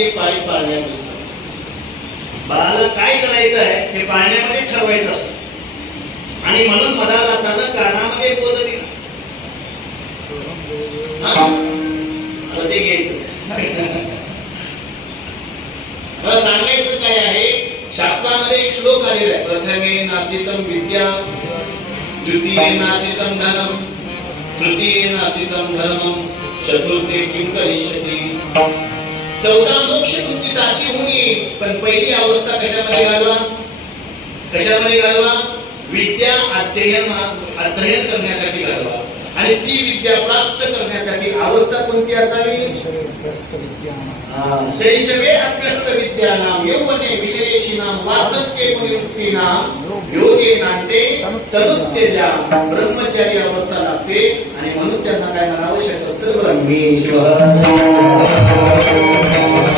पाळी पाळण्यात असतं. बाळाला काय करायचं आहे हे पाळण्यामध्ये ठरवायचं असतं आणि म्हणून म्हणाला असताना कानामध्ये बोध दिला. ते घ्यायचं. मला सांगायचं काय आहे, शास्त्रामध्ये एक श्लोक आलेला आहे. प्रथमे नार्जितम विद्या, द्वितीये नार्जितम धनम, तृतीये नार्जितम धर्मम, चतुर्थे किं करिष्यति. 14 मोक्ष तुमची दासी होऊन येईल, पण पहिली अवस्था कशामध्ये घालवा? कशामध्ये घालवा? विद्या अध्ययन करण्यासाठी घालवा. आणि ती विद्या प्राप्त करण्यासाठी अवस्था कोणती असावी? शैशवे अभ्यस्त विद्यानाम यौवने विषयेषिणाम वार्धक्ये मुनिवृत्तीनाम योगे नाट्ये तदुत्तेजा. ब्रह्मचारी अवस्था लागते आणि म्हणून त्यांना काय म्हणावं? शतस्त्र ब्रह्मेश्वर.